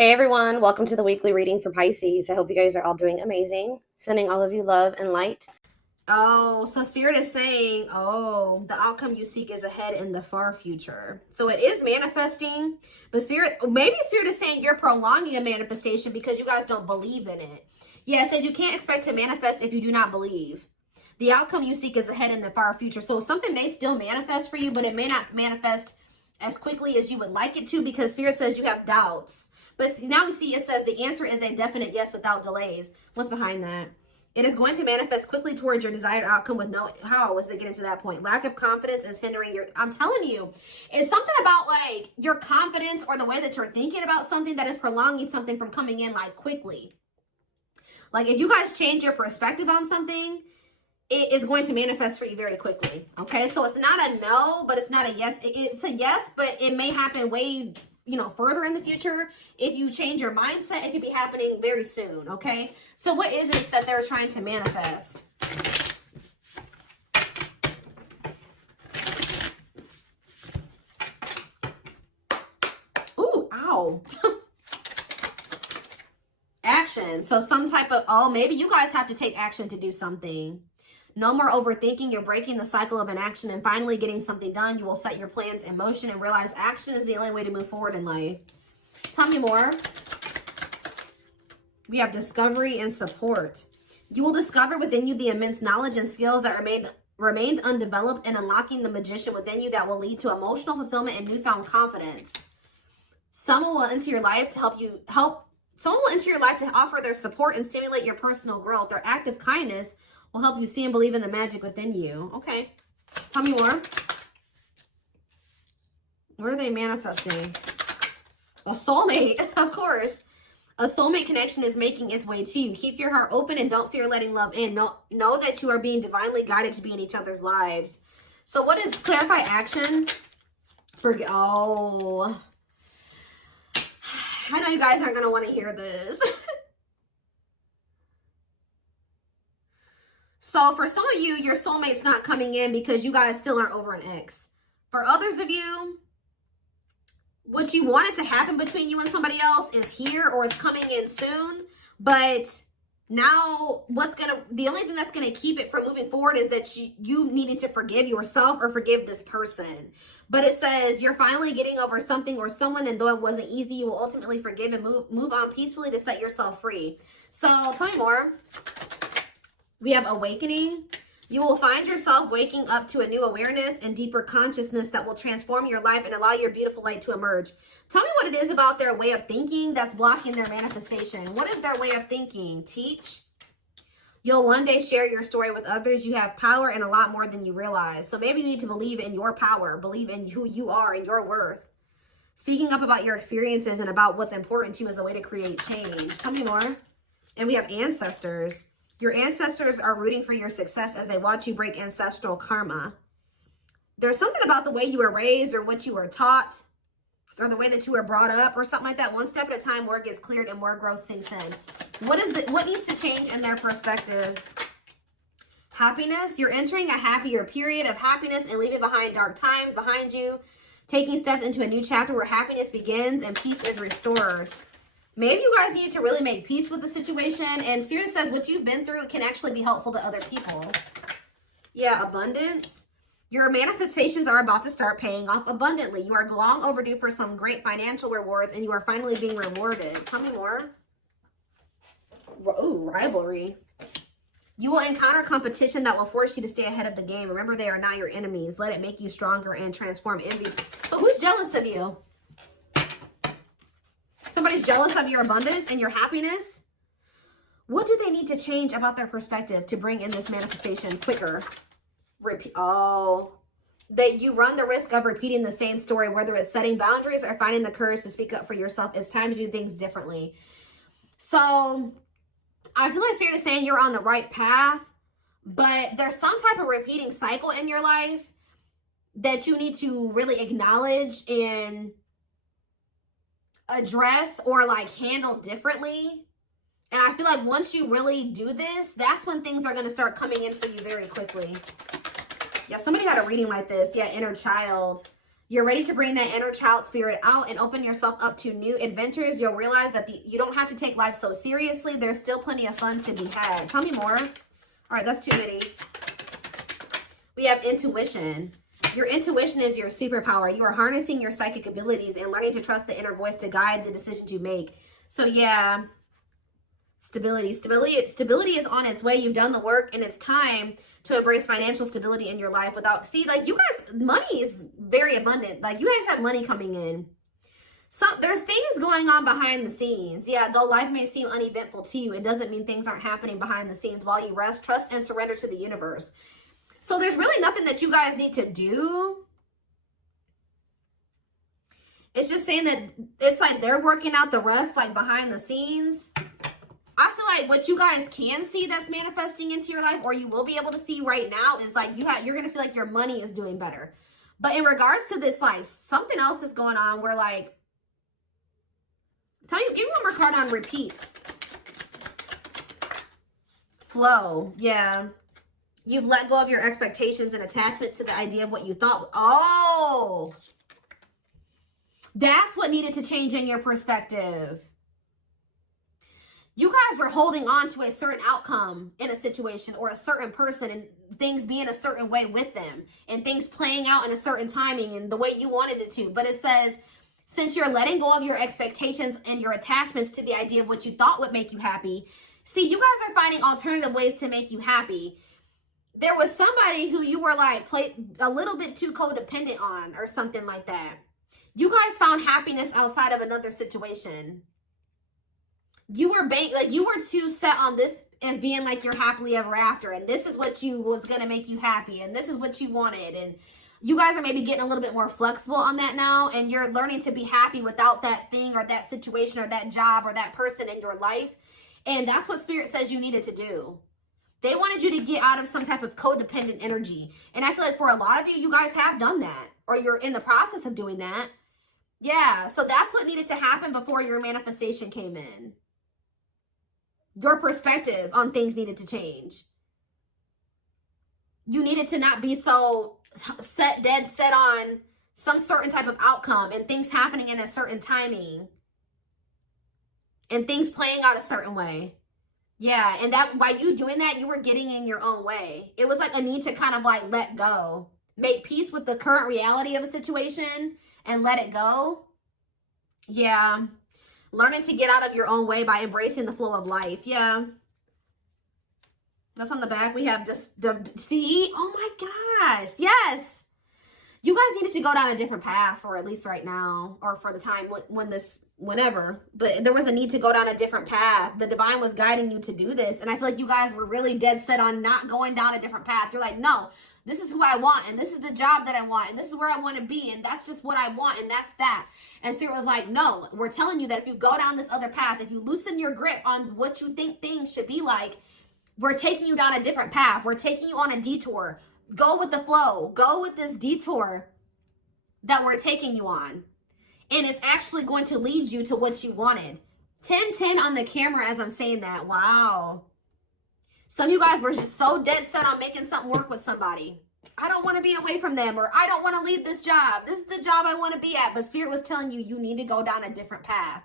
Hey everyone, welcome to the weekly reading for Pisces. I hope you guys are all doing amazing. Sending all of you love and light. Oh, so Spirit is saying, the outcome you seek is ahead in the far future. So it is manifesting, but maybe Spirit is saying you're prolonging a manifestation because you guys don't believe in it. Yeah, it says you can't expect to manifest if you do not believe. The outcome you seek is ahead in the far future. So something may still manifest for you, but it may not manifest as quickly as you would like it to because Spirit says you have doubts. But now we see it says the answer is a definite yes without delays. What's behind that? It is going to manifest quickly towards your desired outcome with no, how was it getting to that point? Lack of confidence is hindering your, I'm telling you, it's something about like your confidence or the way that you're thinking about something that is prolonging something from coming in like quickly. Like if you guys change your perspective on something, it is going to manifest for you very quickly. Okay, so it's not a no, but it's not a yes. It's a yes, but it may happen way, further in the future. If you change your mindset, it could be happening very soon. Okay, so what is it that they're trying to manifest? Ooh, ow. Action. So some type of, maybe you guys have to take action to do something. No more overthinking. You're breaking the cycle of inaction and finally getting something done. You will set your plans in motion and realize action is the only way to move forward in life. Tell me more. We have discovery and support. You will discover within you the immense knowledge and skills that remained undeveloped and unlocking the magician within you that will lead to emotional fulfillment and newfound confidence. Someone will enter your life to someone will enter your life to offer their support and stimulate your personal growth. Their act of kindness will help you see and believe in the magic within you. Okay. Tell me more. What are they manifesting? A soulmate, of course. A soulmate connection is making its way to you. Keep your heart open and don't fear letting love in. Know that you are being divinely guided to be in each other's lives. So what is clarify action? I know you guys aren't going to want to hear this. So for some of you, your soulmate's not coming in because you guys still aren't over an ex. For others of you, what you wanted to happen between you and somebody else is here or it's coming in soon. But now the only thing that's going to keep it from moving forward is that you needed to forgive yourself or forgive this person. But it says you're finally getting over something or someone, and though it wasn't easy, you will ultimately forgive and move on peacefully to set yourself free. So tell me more. We have awakening. You will find yourself waking up to a new awareness and deeper consciousness that will transform your life and allow your beautiful light to emerge. Tell me what it is about their way of thinking that's blocking their manifestation. What is their way of thinking? Teach. You'll one day share your story with others. You have power and a lot more than you realize. So maybe you need to believe in your power, believe in who you are and your worth. Speaking up about your experiences and about what's important to you is a way to create change. Tell me more. And we have ancestors. Your ancestors are rooting for your success as they watch you break ancestral karma. There's something about the way you were raised or what you were taught or the way that you were brought up or something like that. One step at a time, more gets cleared and more growth sinks in. What needs to change in their perspective? Happiness. You're entering a happier period of happiness and leaving behind dark times behind you. Taking steps into a new chapter where happiness begins and peace is restored. Maybe you guys need to really make peace with the situation. And Spirit says what you've been through can actually be helpful to other people. Yeah, abundance. Your manifestations are about to start paying off abundantly. You are long overdue for some great financial rewards and you are finally being rewarded. Tell me more. Ooh, rivalry. You will encounter competition that will force you to stay ahead of the game. Remember, they are not your enemies. Let it make you stronger and transform envy. So who's jealous of you? Somebody's jealous of your abundance and your happiness. What do they need to change about their perspective to bring in this manifestation quicker? That you run the risk of repeating the same story, whether it's setting boundaries or finding the courage to speak up for yourself. It's time to do things differently. So I feel like Spirit is saying you're on the right path, but there's some type of repeating cycle in your life that you need to really acknowledge and address or like handle differently. And I feel like once you really do this, that's when things are going to start coming in for you very quickly. Yeah, somebody had a reading like this. Yeah, inner child. You're ready to bring that inner child spirit out and open yourself up to new adventures. You'll realize that you don't have to take life so seriously. There's still plenty of fun to be had. Tell me more. All right, that's too many. We have intuition. Your intuition is your superpower. You are harnessing your psychic abilities and learning to trust the inner voice to guide the decisions you make. So yeah, stability is on its way. You've done the work, and it's time to embrace financial stability in your life. Without, see, like, you guys, money is very abundant. Like, you guys have money coming in. So there's things going on behind the scenes. Yeah, though life may seem uneventful to you, it doesn't mean things aren't happening behind the scenes while you rest, trust, and surrender to the universe. So there's really nothing that you guys need to do. It's just saying that it's like they're working out the rest, like, behind the scenes. I feel like what you guys can see that's manifesting into your life, or you will be able to see right now, is like you're going to feel like your money is doing better. But in regards to this, like, something else is going on where, like, give me one more card on repeat. Flow. Yeah. You've let go of your expectations and attachment to the idea of what you thought. Oh, that's what needed to change in your perspective. You guys were holding on to a certain outcome in a situation or a certain person, and things being a certain way with them and things playing out in a certain timing and the way you wanted it to. But it says, since you're letting go of your expectations and your attachments to the idea of what you thought would make you happy, see, you guys are finding alternative ways to make you happy. There was somebody who you were like a little bit too codependent on or something like that. You guys found happiness outside of another situation. You were you were too set on this as being like your happily ever after, and this is what you was gonna make you happy, and this is what you wanted, and you guys are maybe getting a little bit more flexible on that now, and you're learning to be happy without that thing or that situation or that job or that person in your life. And that's what Spirit says you needed to do. They wanted you to get out of some type of codependent energy. And I feel like for a lot of you, you guys have done that, or you're in the process of doing that. Yeah, so that's what needed to happen before your manifestation came in. Your perspective on things needed to change. You needed to not be so dead set on some certain type of outcome and things happening in a certain timing and things playing out a certain way. Yeah, and that by you doing that, you were getting in your own way. It was like a need to kind of like let go. Make peace with the current reality of a situation and let it go. Yeah. Learning to get out of your own way by embracing the flow of life. Yeah. That's on the back. We have just see. Oh my gosh. Yes. You guys needed to go down a different path for at least right now, or for the time whenever. But there was a need to go down a different path. The divine was guiding you to do this. And I feel like you guys were really dead set on not going down a different path. You're like, no, this is who I want, and this is the job that I want, and this is where I want to be, and that's just what I want, and that's that. And Spirit was like, no, we're telling you that if you go down this other path, if you loosen your grip on what you think things should be like, we're taking you down a different path. We're taking you on a detour. Go with the flow. Go with this detour that we're taking you on. And it's actually going to lead you to what you wanted. 10-10 on the camera as I'm saying that. Wow. Some of you guys were just so dead set on making something work with somebody. I don't want to be away from them, or I don't want to leave this job. This is the job I want to be at. But Spirit was telling you, you need to go down a different path.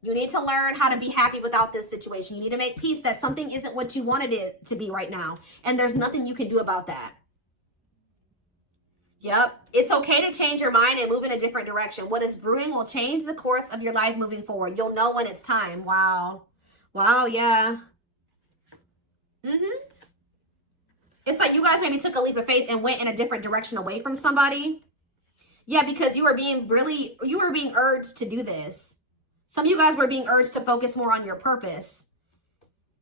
You need to learn how to be happy without this situation. You need to make peace that something isn't what you wanted it to be right now. And there's nothing you can do about that. Yep. It's okay to change your mind and move in a different direction. What is brewing will change the course of your life moving forward. You'll know when it's time. Wow. Wow, yeah. It's like you guys maybe took a leap of faith and went in a different direction away from somebody. Yeah, because you were being urged to do this. Some of you guys were being urged to focus more on your purpose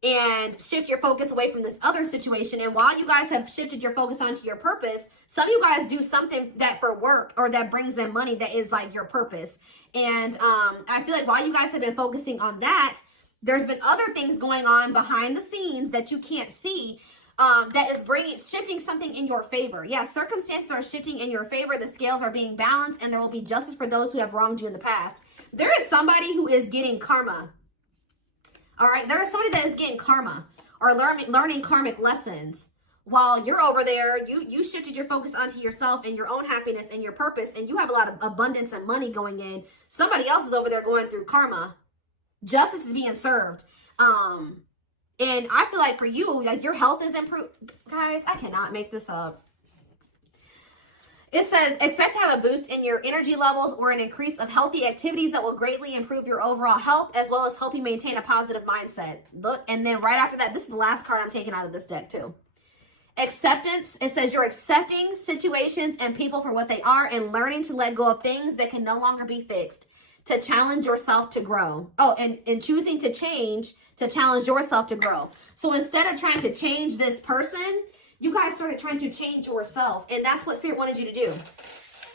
and shift your focus away from this other situation. And while you guys have shifted your focus onto your purpose, some of you guys do something that for work or that brings them money that is like your purpose. And I feel like while you guys have been focusing on that, there's been other things going on behind the scenes that you can't see that is shifting something in your favor. Yeah, circumstances are shifting in your favor. The scales are being balanced, and there will be justice for those who have wronged you in the past. There is somebody who is getting karma. All right, there is somebody that is getting karma or learning karmic lessons. while you're over there, you shifted your focus onto yourself and your own happiness and your purpose, and you have a lot of abundance and money going in. Somebody else is over there going through karma. Justice is being served. And I feel like for you, like your health is improved. Guys, I cannot make this up. It says, expect to have a boost in your energy levels or an increase of healthy activities that will greatly improve your overall health, as well as help you maintain a positive mindset. Look, and then right after that, this is the last card I'm taking out of this deck too. Acceptance. It says you're accepting situations and people for what they are and learning to let go of things that can no longer be fixed, to challenge yourself to grow. Oh, and choosing to change, to challenge yourself to grow. So instead of trying to change this person, you guys started trying to change yourself. And that's what Spirit wanted you to do.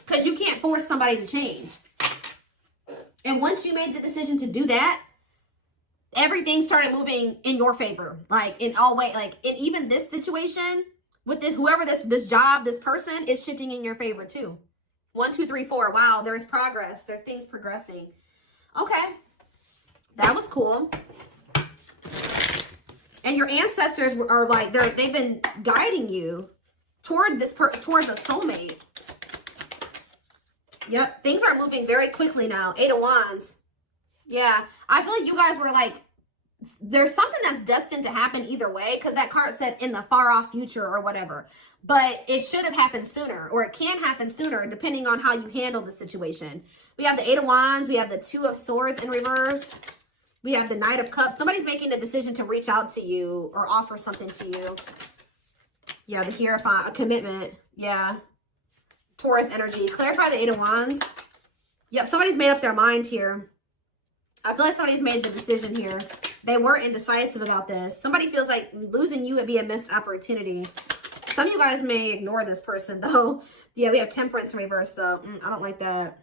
Because you can't force somebody to change. And once you made the decision to do that, everything started moving in your favor. Like in all ways, like in even this situation with this, whoever this job, this person is shifting in your favor too. 1, 2, 3, 4. Wow, there's progress. There's things progressing. Okay. That was cool. And your ancestors are like, they've been guiding you toward towards a soulmate. Yep. Things are moving very quickly now. 8 of Wands. Yeah. I feel like you guys were like, there's something that's destined to happen either way, because that card said in the far off future or whatever. But it should have happened sooner, or it can happen sooner, depending on how you handle the situation. We have the 8 of Wands. We have the 2 of Swords in reverse. We have the Knight of Cups. Somebody's making a decision to reach out to you or offer something to you. Yeah, the Hierophant, a commitment. Yeah. Taurus energy. Clarify the 8 of Wands. Yep, somebody's made up their mind here. I feel like somebody's made the decision here. They were indecisive about this. Somebody feels like losing you would be a missed opportunity. Some of you guys may ignore this person, though. Yeah, we have Temperance in reverse, though. I don't like that.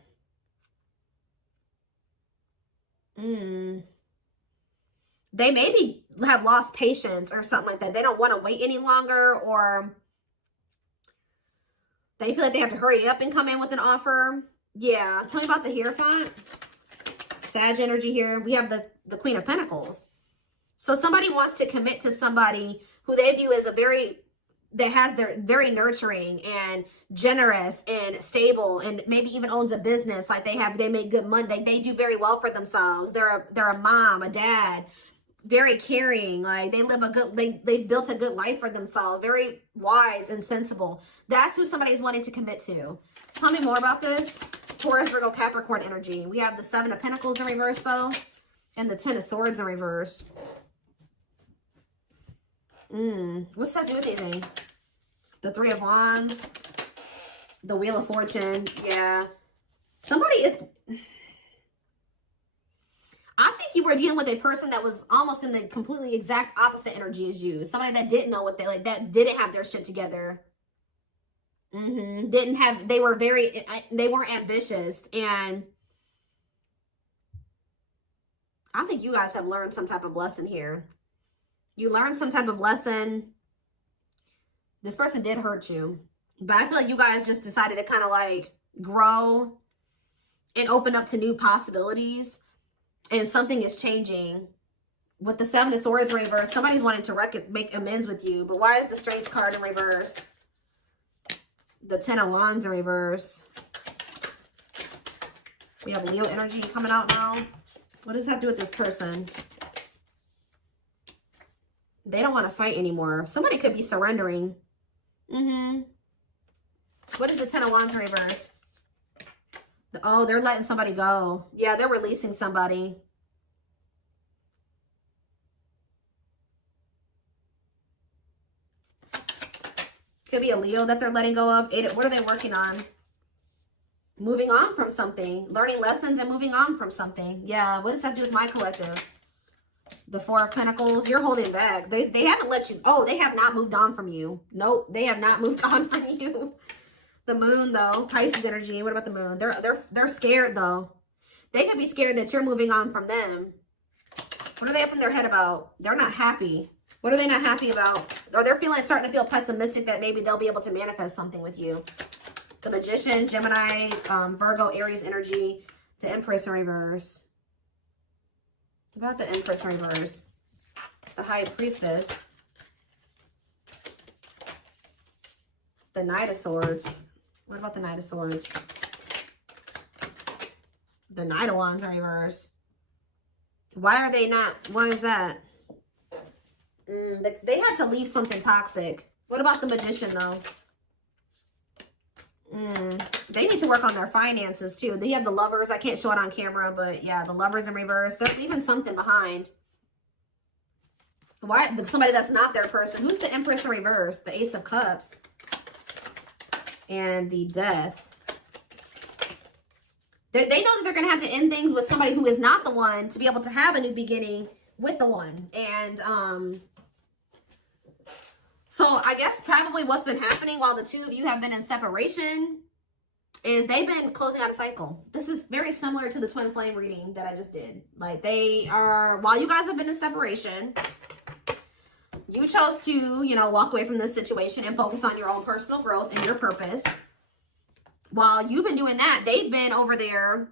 They maybe have lost patience or something like that. They don't want to wait any longer, or they feel like they have to hurry up and come in with an offer. Yeah. Tell me about the Hierophant. Sag energy here. We have the Queen of Pentacles. So somebody wants to commit to somebody who they view as they're very nurturing and generous and stable, and maybe even owns a business. Like they make good money. They do very well for themselves. They're a mom, a dad, very caring. Like they built a good life for themselves. Very wise and sensible. That's who somebody's wanting to commit to. Tell me more about this. Taurus, Virgo, Capricorn energy. We have the 7 of Pentacles in reverse, though, and the 10 of Swords in reverse. What's that do with anything? The 3 of Wands, the Wheel of Fortune. Yeah. Somebody is... I think you were dealing with a person that was almost in the completely exact opposite energy as you. Somebody that didn't know what that didn't have their shit together. They weren't ambitious, and I think you guys have learned some type of lesson here. You learned some type of lesson. This person did hurt you, but I feel like you guys just decided to kind of like grow and open up to new possibilities, and something is changing. With the 7 of Swords in reverse, somebody's wanting to make amends with you, but why is the Strength card in reverse? The 10 of Wands in reverse. We have Leo energy coming out now. What does that have to do with this person? They don't want to fight anymore. Somebody could be surrendering. What is the 10 of Wands in reverse? Oh, they're letting somebody go. Yeah, they're releasing somebody. Could be a Leo that they're letting go of. What are they working on? Moving on from something. Learning lessons and moving on from something. Yeah, what does that do with my collective? The 4 of Pentacles. You're holding back. They haven't let you... Oh, they have not moved on from you. Nope, they have not moved on from you. The Moon, though. Pisces energy. What about the Moon? They're scared, though. They could be scared that you're moving on from them. What are they up in their head about? They're not happy. What are they not happy about? Or they're starting to feel pessimistic that maybe they'll be able to manifest something with you. The Magician, Gemini, Virgo, Aries energy, the Empress in reverse. What about the Empress in reverse? The High Priestess. The Knight of Swords. What about the Knight of Swords? The Knight of Wands in reverse. Why are they not? What is that? They had to leave something toxic. What about the Magician, though? They need to work on their finances, too. They have the Lovers. I can't show it on camera, but yeah, the Lovers in reverse. They're leaving something behind. Why? Somebody that's not their person. Who's the Empress in reverse? The Ace of Cups. And the Death. They know that they're going to have to end things with somebody who is not the one to be able to have a new beginning with the one. And, so I guess probably what's been happening while the two of you have been in separation is they've been closing out a cycle. This is very similar to the twin flame reading that I just did. Like they are, while you guys have been in separation, you chose to, you know, walk away from this situation and focus on your own personal growth and your purpose. While you've been doing that, they've been over there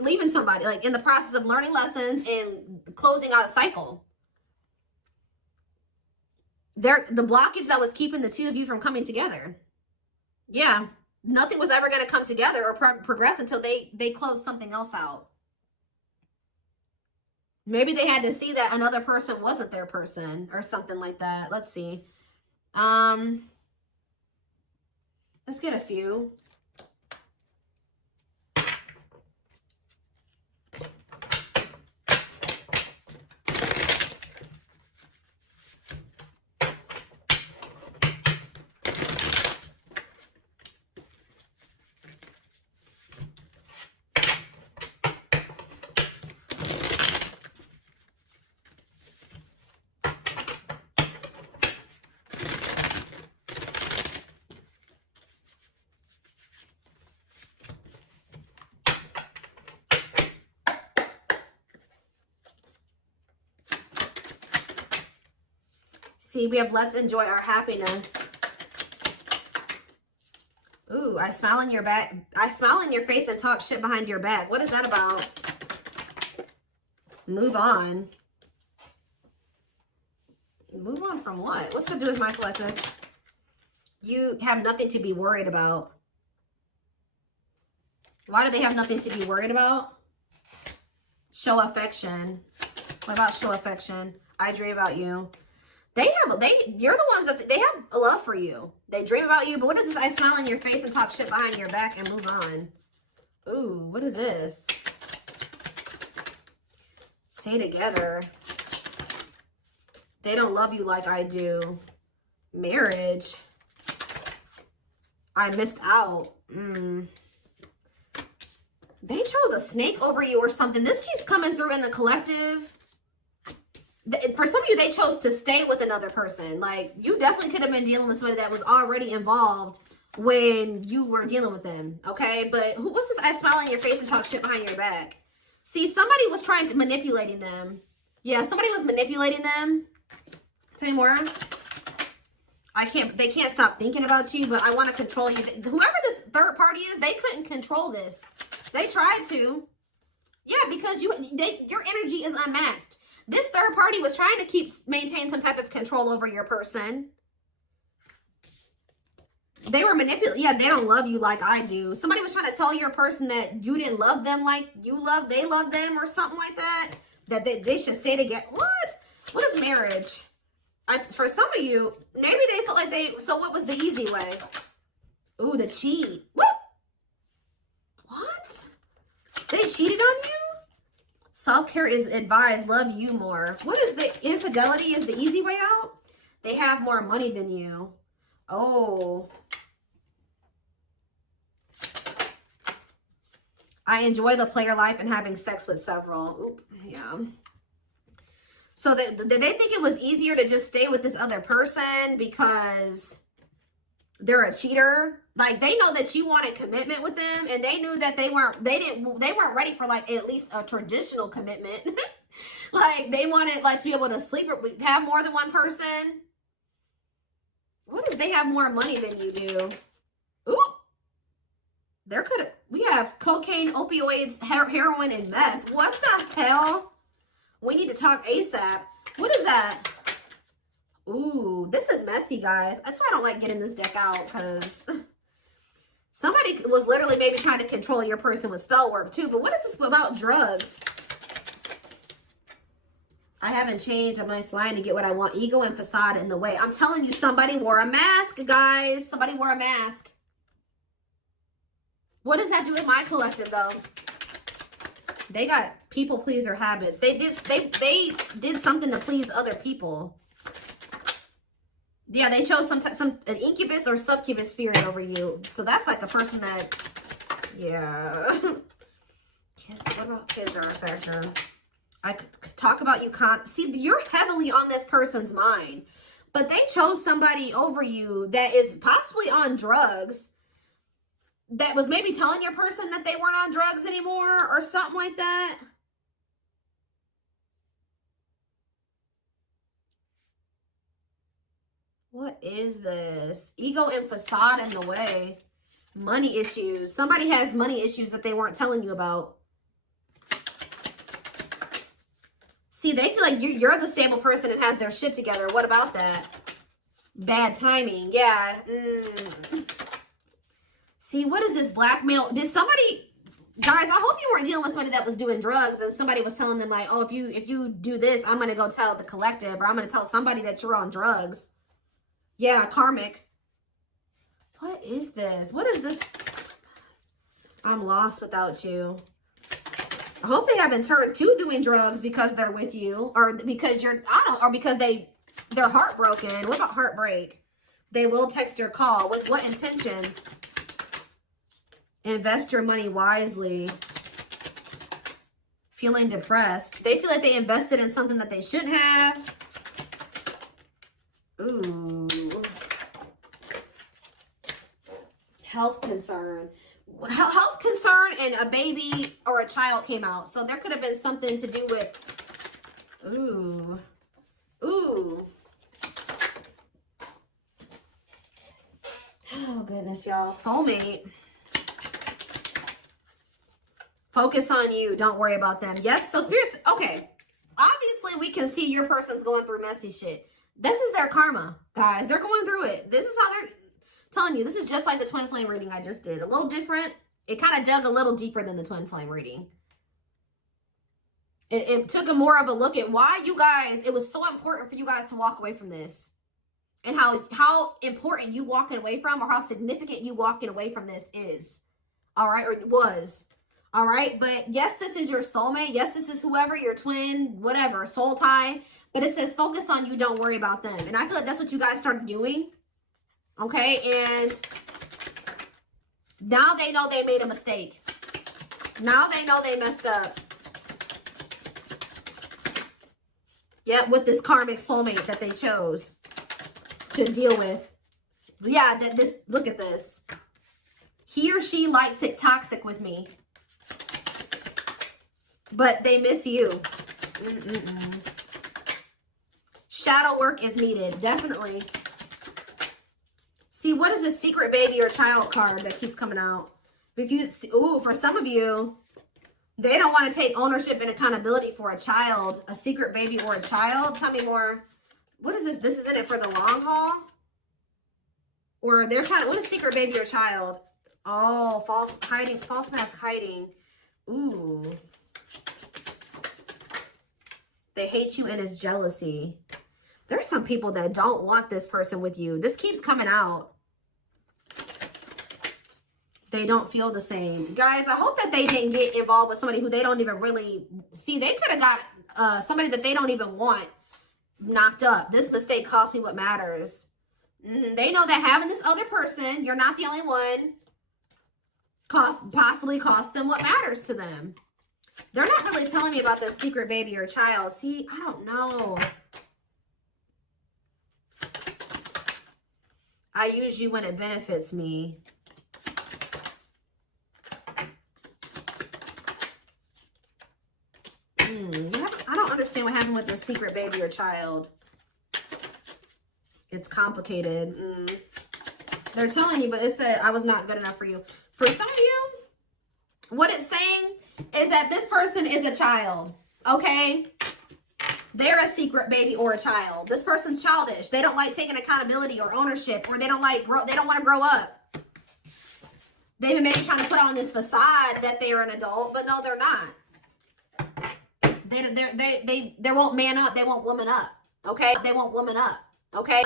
leaving somebody, like in the process of learning lessons and closing out a cycle. The blockage that was keeping the two of you from coming together. Yeah, nothing was ever going to come together or progress until they closed something else out. Maybe they had to see that another person wasn't their person or something like that. Let's see. Let's get a few. See, we have let's enjoy our happiness. Ooh, I smile in your back. I smile in your face and talk shit behind your back. What is that about? Move on. Move on from what? What's to do with my collective? You have nothing to be worried about. Why do they have nothing to be worried about? Show affection. What about show affection? I dream about you. You're the ones that they have a love for you. They dream about you, but what is this? I smile in your face and talk shit behind your back and move on. Ooh, what is this? Stay together. They don't love you like I do. Marriage. I missed out. They chose a snake over you or something. This keeps coming through in the collective. For some of you, they chose to stay with another person. Like, you definitely could have been dealing with somebody that was already involved when you were dealing with them, okay? But what's this? I smile in your face and talk shit behind your back. See, somebody was trying to manipulating them. Yeah, somebody was manipulating them. Tell me more. They can't stop thinking about you, but I want to control you. Whoever this third party is, they couldn't control this. They tried to. Yeah, because your energy is unmatched. This third party was trying to maintain some type of control over your person. They were manipulating. Yeah, they don't love you like I do. Somebody was trying to tell your person that you didn't love them like they love them or something like that. That they should stay together. What? What is marriage? For some of you, maybe they felt like so what was the easy way? Ooh, the cheat. What? They cheated on you? Self-care is advised. Love you more. What is the infidelity is the easy way out? They have more money than you. Oh. I enjoy the player life and having sex with several. Oop, yeah. So did they think it was easier to just stay with this other person because they're a cheater? Like, they know that you wanted commitment with them, and they knew that they weren't ready for, like, at least a traditional commitment. Like, they wanted, like, to be able to sleep or have more than one person. What if they have more money than you do? Ooh. We have cocaine, opioids, heroin, and meth. What the hell? We need to talk ASAP. What is that? Ooh, this is messy, guys. That's why I don't like getting this deck out, because somebody was literally maybe trying to control your person with spell work too. But what is this about drugs? I haven't changed. I'm nice lying to get what I want. Ego and facade in the way. I'm telling you, somebody wore a mask, guys. Somebody wore a mask. What does that do with my collective, though? They got people pleaser habits. They did something to please other people. Yeah, they chose an incubus or succubus spirit over you. So that's like a person that, yeah. What about kids are a factor? I could talk about you. See, you're heavily on this person's mind, but they chose somebody over you that is possibly on drugs, that was maybe telling your person that they weren't on drugs anymore or something like that. What is this? Ego and facade in the way. Money issues. Somebody has money issues that they weren't telling you about. See, they feel like you're the stable person and has their shit together. What about that? Bad timing. Yeah. See, what is this blackmail? Did somebody, guys, I hope you weren't dealing with somebody that was doing drugs and somebody was telling them like, oh, if you do this, I'm going to go tell the collective, or I'm going to tell somebody that you're on drugs. Yeah, karmic. What is this? What is this? I'm lost without you. I hope they haven't turned to doing drugs because they're with you, or because or because they're heartbroken. What about heartbreak? They will text or call. With what intentions? Invest your money wisely. Feeling depressed. They feel like they invested in something that they shouldn't have. Ooh. Health concern. Health concern and a baby or a child came out. So there could have been something to do with, ooh. Oh, goodness, y'all. Soulmate. Focus on you. Don't worry about them. Yes, so spirits, okay. Obviously, we can see your person's going through messy shit. This is their karma, guys. They're going through it. This is how they're telling you. This is just like the twin flame reading I just did. A little different. It kind of dug a little deeper than the twin flame reading. It took a more of a look at why you guys, it was so important for you guys to walk away from this. And how important you walking away from, or how significant you walking away from this is. All right, or it was. All right, but yes, this is your soulmate. Yes, this is whoever, your twin, whatever, soul tie. But it says focus on you, don't worry about them. And I feel like that's what you guys started doing. Okay, and now they know they made a mistake. Now they know they messed up. Yeah, with this karmic soulmate that they chose to deal with. Yeah, look at this. He or she likes it toxic with me. But they miss you. Shadow work is needed, definitely. See, what is this secret baby or child card that keeps coming out? If you, ooh, for some of you, they don't want to take ownership and accountability for a child, a secret baby or a child. Tell me more. What is this? This is in it for the long haul? Or they're trying to, what is secret baby or child? Oh, false mask hiding. Ooh. They hate you and it's jealousy. There's some people that don't want this person with you. This keeps coming out. They don't feel the same. Guys, I hope that they didn't get involved with somebody who they don't even really see. They could have got somebody that they don't even want knocked up. This mistake cost me what matters. They know that having this other person, you're not the only one, possibly cost them what matters to them. They're not really telling me about this secret baby or child. See, I don't know. I use you when it benefits me. I don't understand what happened with the secret baby or child. It's complicated. They're telling you, but it said I was not good enough for you. For some of you, what it's saying is that this person is a child, okay? They're a secret baby or a child. This person's childish. They don't like taking accountability or ownership, or they don't want to grow up. They've been maybe trying to put on this facade that they're an adult, but no, they're not. They won't man up. They won't woman up. Okay? They won't woman up. Okay?